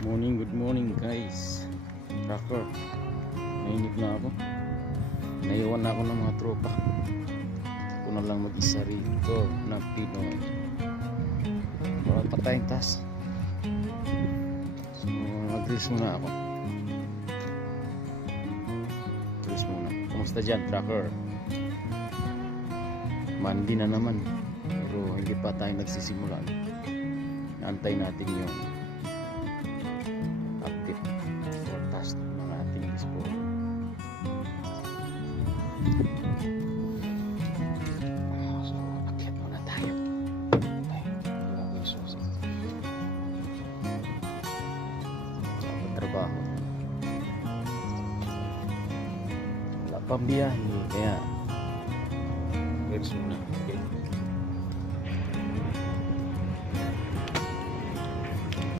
Good morning guys. Tracker, nainip na ako. Naiwan na ako ng mga tropa. Ako na lang mag-isa rito na Pinoy. Wala pa tayong task. So mag-grills muna ako. Grills muna. Kumusta dyan, Tracker? Mandi na naman, pero hindi pa tayo nagsisimula. Naantay natin yung update forecast ng ating display. So akyat muna tayo. Sa trabaho, wala pang biyahe, kaya grills muna. Okay.